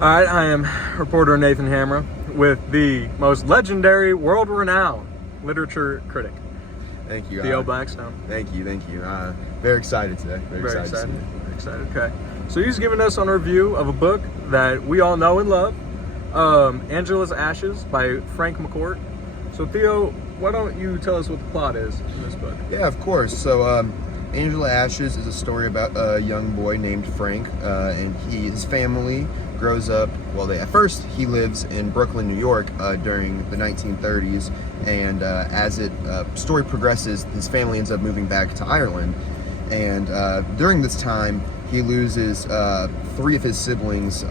All right, I am reporter Nathan Hammer with the most legendary, world-renowned literature critic. Thank you. Theo Blackstone. Thank you. Very excited today. Very excited. Very excited. Okay. So he's giving us a review of a book that we all know and love, Angela's Ashes by Frank McCourt. So Theo, why don't you tell us what the plot is in this book? Yeah, of course. So Angela Ashes is a story about a young boy named Frank, and his family grows up. Well, at first he lives in Brooklyn, New York, during the 1930s, and as the story progresses, his family ends up moving back to Ireland. And during this time, he loses 3 of his siblings.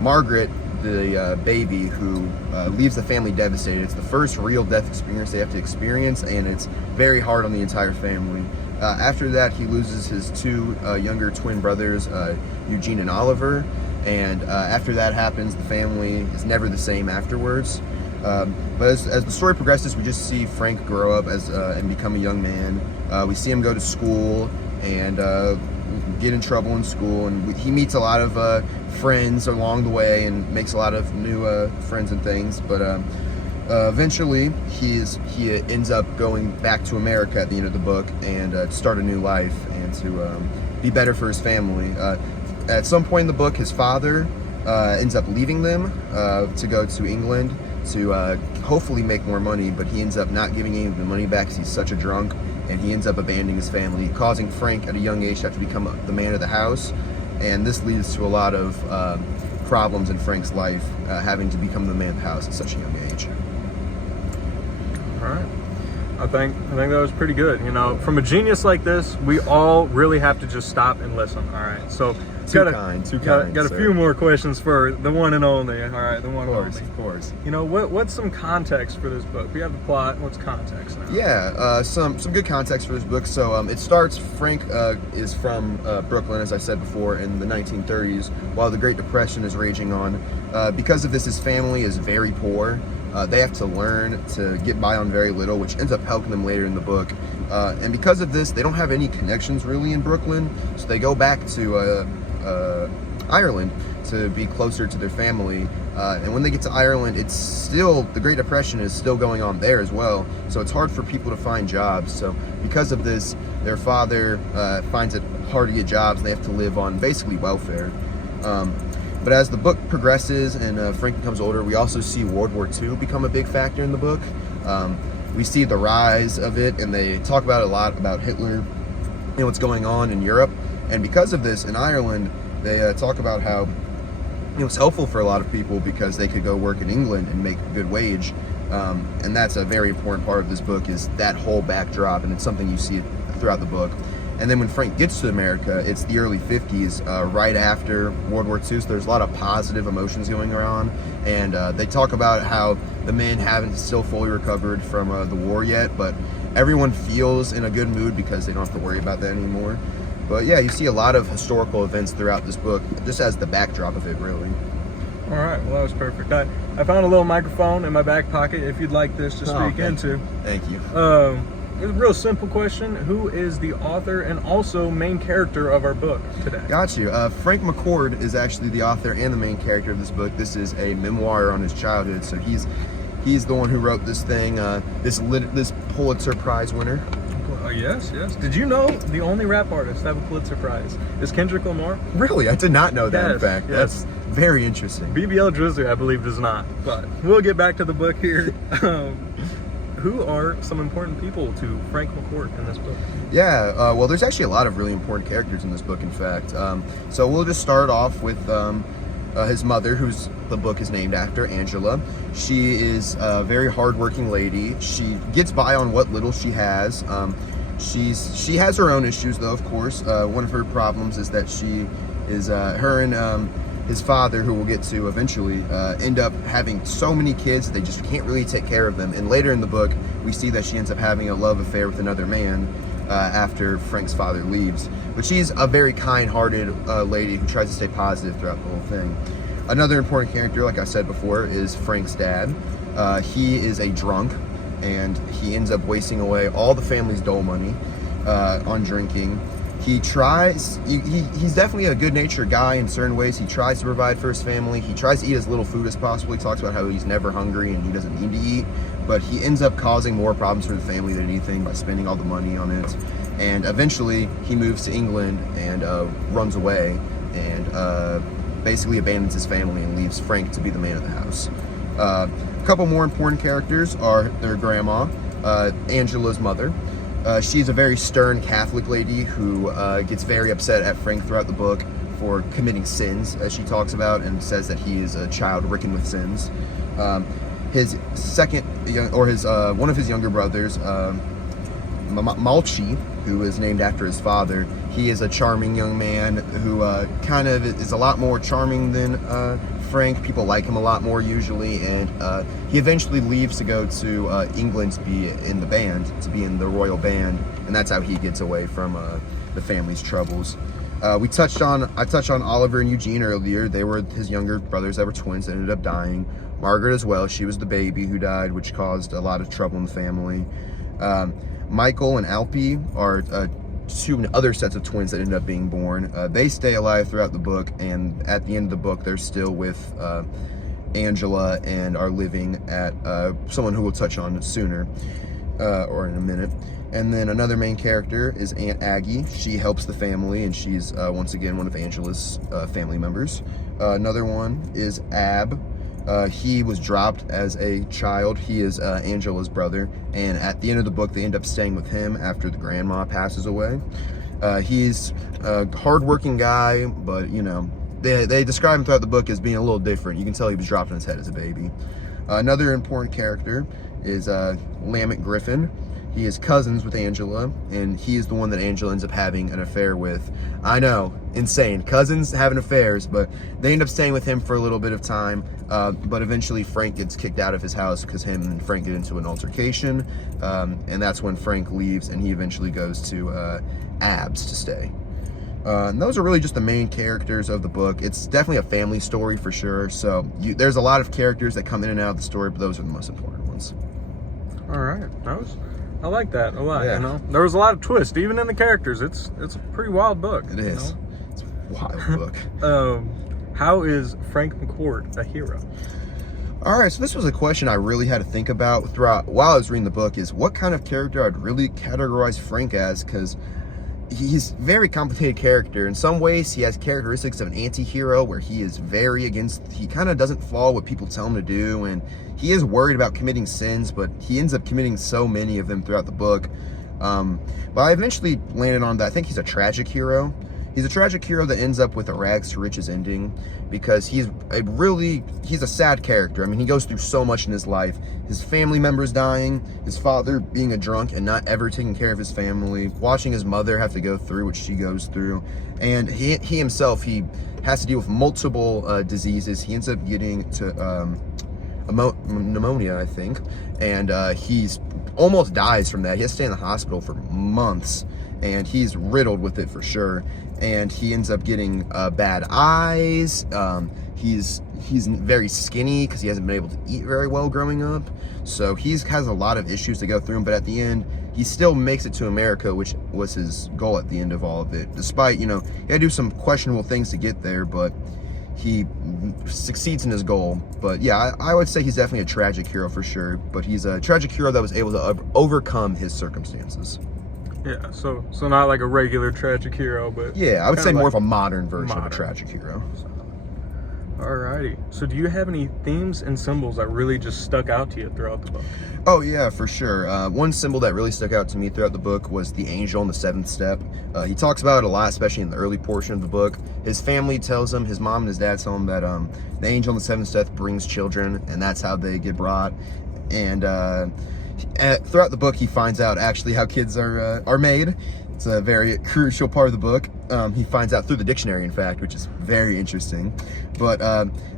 Margaret, the baby, who leaves the family devastated. It's the first real death experience they have to experience, and it's very hard on the entire family. After that, he loses his 2 younger twin brothers, Eugene and Oliver, and after that happens, the family is never the same afterwards. But as the story progresses, we just see Frank grow up and become a young man. We see him go to school and get in trouble in school, and he meets a lot of friends along the way and makes a lot of new friends and things. But eventually, he ends up going back to America at the end of the book and to start a new life and to be better for his family. At some point in the book, his father ends up leaving them to go to England to hopefully make more money, but he ends up not giving any of the money back because he's such a drunk, and he ends up abandoning his family, causing Frank at a young age to have to become the man of the house. And this leads to a lot of problems in Frank's life, having to become the man of the house at such a young age. All right. I think that was pretty good. You know, from a genius like this, we all really have to just stop and listen. All right. So Too kind. Got a few more questions for the one and only. All right, the one and only. Of course. You know, what's some context for this book? We have the plot. What's context now? Yeah, some good context for this book. So it starts. Frank is from Brooklyn, as I said before, in the 1930s, while the Great Depression is raging on. Because of this, his family is very poor. They have to learn to get by on very little, which ends up helping them later in the book. And because of this, they don't have any connections really in Brooklyn, so they go back to Ireland to be closer to their family. And when they get to Ireland, it's still, the Great Depression is still going on there as well, so it's hard for people to find jobs. So because of this, their father finds it hard to get jobs, and they have to live on basically welfare. But as the book progresses and Frank becomes older, we also see World War II become a big factor in the book. We see the rise of it, and they talk about it a lot, about Hitler and what's going on in Europe. And because of this, in Ireland, they talk about how it was helpful for a lot of people because they could go work in England and make a good wage. And that's a very important part of this book, is that whole backdrop, and it's something you see throughout the book. And then when Frank gets to America, it's the early 50s, right after World War II, so there's a lot of positive emotions going around. And they talk about how the men haven't still fully recovered from the war yet, but everyone feels in a good mood because they don't have to worry about that anymore. But yeah, you see a lot of historical events throughout this book, just as the backdrop of it, really. All right, well, that was perfect. I found a little microphone in my back pocket if you'd like this to speak into. Thank you. It's a real simple question. Who is the author and also main character of our book today? Got you. Frank McCourt is actually the author and the main character of this book. This is a memoir on his childhood, so he's the one who wrote this thing, this Pulitzer Prize winner. Yes. Did you know the only rap artist to have a Pulitzer Prize is Kendrick Lamar? Really? I did not know that, yes, in fact. Yes. That's very interesting. BBL Drizzly, I believe, does not. But we'll get back to the book here. Who are some important people to Frank McCourt in this book? Yeah, well, there's actually a lot of really important characters in this book, in fact. So we'll just start off with his mother, who's the book is named after, Angela. She is a very hardworking lady. She gets by on what little she has. She has her own issues, though, of course. One of her problems is that her and his father, who we'll get to eventually, end up having so many kids they just can't really take care of them. And later in the book, we see that she ends up having a love affair with another man after Frank's father leaves. But she's a very kind-hearted lady who tries to stay positive throughout the whole thing. Another important character, like I said before, is Frank's dad. He is a drunk, and he ends up wasting away all the family's dole money on drinking. He tries, he's definitely a good-natured guy in certain ways. He tries to provide for his family. He tries to eat as little food as possible. He talks about how he's never hungry and he doesn't need to eat, but he ends up causing more problems for the family than anything by spending all the money on it. And eventually he moves to England and runs away and basically abandons his family and leaves Frank to be the man of the house. A couple more important characters are their grandma, Angela's mother. She's a very stern Catholic lady who gets very upset at Frank throughout the book for committing sins, as she talks about, and says that he is a child ricken with sins. His one of his younger brothers, Malchi, who is named after his father, he is a charming young man who kind of is a lot more charming than Frank. People like him a lot more usually, and he eventually leaves to go to England to be in the band, to be in the royal band, and that's how he gets away from the family's troubles. I touched on Oliver and Eugene earlier. They were his younger brothers that were twins that ended up dying. Margaret as well. She was the baby who died, which caused a lot of trouble in the family. Michael and Alpy are two other sets of twins that ended up being born. They stay alive throughout the book, and at the end of the book, they're still with Angela and are living at someone who we'll touch on sooner, or in a minute. And then another main character is Aunt Aggie. She helps the family, and she's once again one of Angela's family members. Another one is Ab. He was dropped as a child. He is Angela's brother, and at the end of the book, they end up staying with him after the grandma passes away. He's a hardworking guy, but you know, they describe him throughout the book as being a little different. You can tell he was dropped on his head as a baby. Another important character is Lamech Griffin. He is cousins with Angela, and he is the one that Angela ends up having an affair with. I know, insane. Cousins having affairs, but they end up staying with him for a little bit of time, but eventually Frank gets kicked out of his house because him and Frank get into an altercation, and that's when Frank leaves, and he eventually goes to Abs to stay. And those are really just the main characters of the book. It's definitely a family story for sure, so there's a lot of characters that come in and out of the story, but those are the most important ones. All right, I like that a lot. Yeah. You know, there was a lot of twists, even in the characters. It's a pretty wild book. It is. You know? It's a wild book. How is Frank McCourt a hero? All right, so this was a question I really had to think about throughout while I was reading the book, is what kind of character I'd really categorize Frank as, because he's a very complicated character. In some ways, he has characteristics of an anti-hero where he is he kind of doesn't follow what people tell him to do, and he is worried about committing sins, but he ends up committing so many of them throughout the book. But I eventually landed on that I think he's a tragic hero. He's a tragic hero that ends up with a rags to riches ending, because he's a sad character. I mean, he goes through so much in his life. His family members dying, his father being a drunk and not ever taking care of his family, watching his mother have to go through what she goes through, and he himself, he has to deal with multiple diseases. He ends up getting to pneumonia, I think, and he's almost dies from that. He has to stay in the hospital for months, and he's riddled with it for sure. And he ends up getting bad eyes. He's very skinny because he hasn't been able to eat very well growing up. So he has a lot of issues to go through. But at the end, he still makes it to America, which was his goal at the end of all of it. Despite, you know, he had to do some questionable things to get there, but he succeeds in his goal. But yeah, I would say he's definitely a tragic hero for sure. But he's a tragic hero that was able to overcome his circumstances. Yeah, so not like a regular tragic hero, but yeah, I would say more like of a modern version of a tragic hero. Alrighty. So do you have any themes and symbols that really just stuck out to you throughout the book? Oh yeah, for sure. One symbol that really stuck out to me throughout the book was the angel on the seventh step. He talks about it a lot, especially in the early portion of the book. His family tells him, his mom and his dad tell him that the angel on the seventh step brings children, and that's how they get brought. And throughout the book, he finds out actually how kids are made. It's a very crucial part of the book. He finds out through the dictionary, in fact, which is very interesting. But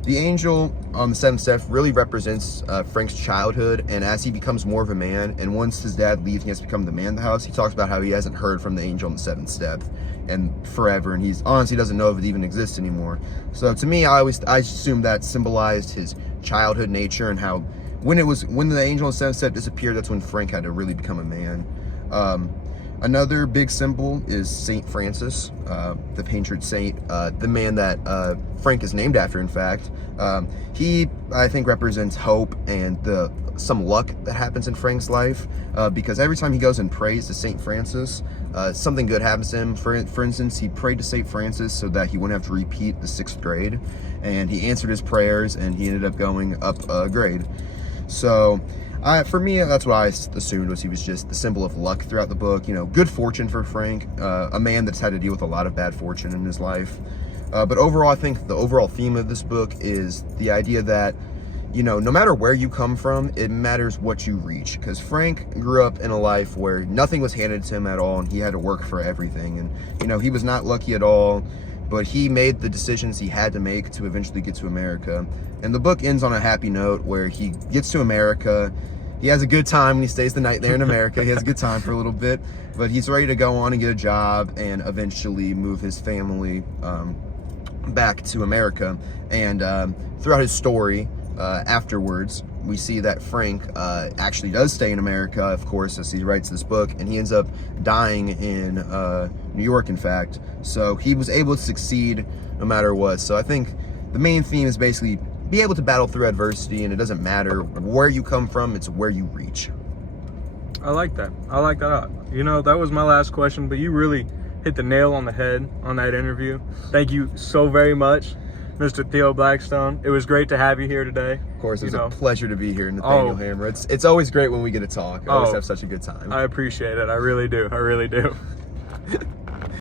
the angel on the seventh step really represents Frank's childhood, and as he becomes more of a man, and once his dad leaves, he has to become the man of the house. He talks about how he hasn't heard from the angel on the seventh step and forever, and he's honestly doesn't know if it even exists anymore. So to me, I assumed that symbolized his childhood nature, and how when the angel on the seventh step disappeared, that's when Frank had to really become a man. Another big symbol is Saint Francis, the patron saint, the man that Frank is named after, in fact. He, I think, represents hope and some luck that happens in Frank's life, because every time he goes and prays to Saint Francis, something good happens to him. For instance, he prayed to Saint Francis so that he wouldn't have to repeat the 6th grade, and he answered his prayers, and he ended up going up a grade. So for me, that's what I assumed, was he was just the symbol of luck throughout the book. You know, good fortune for Frank, a man that's had to deal with a lot of bad fortune in his life. But overall, I think the overall theme of this book is the idea that, you know, no matter where you come from, it matters what you reach. Because Frank grew up in a life where nothing was handed to him at all, and he had to work for everything. And, you know, he was not lucky at all, but he made the decisions he had to make to eventually get to America. And the book ends on a happy note where he gets to America. He has a good time when he stays the night there in America. He has a good time for a little bit, but he's ready to go on and get a job and eventually move his family back to America. And throughout his story, afterwards, we see that Frank actually does stay in America, of course, as he writes this book, and he ends up dying in New York, in fact. So he was able to succeed no matter what. So I think the main theme is basically be able to battle through adversity, and it doesn't matter where you come from, it's where you reach. I like that. I like that. You know, that was my last question, but you really hit the nail on the head on that interview. Thank you so very much, Mr. Theo Blackstone. It was great to have you here today. Of course, it's a pleasure to be here, Nathaniel Hammer. It's always great when we get to talk. I always have such a good time. I appreciate it. I really do. I really do.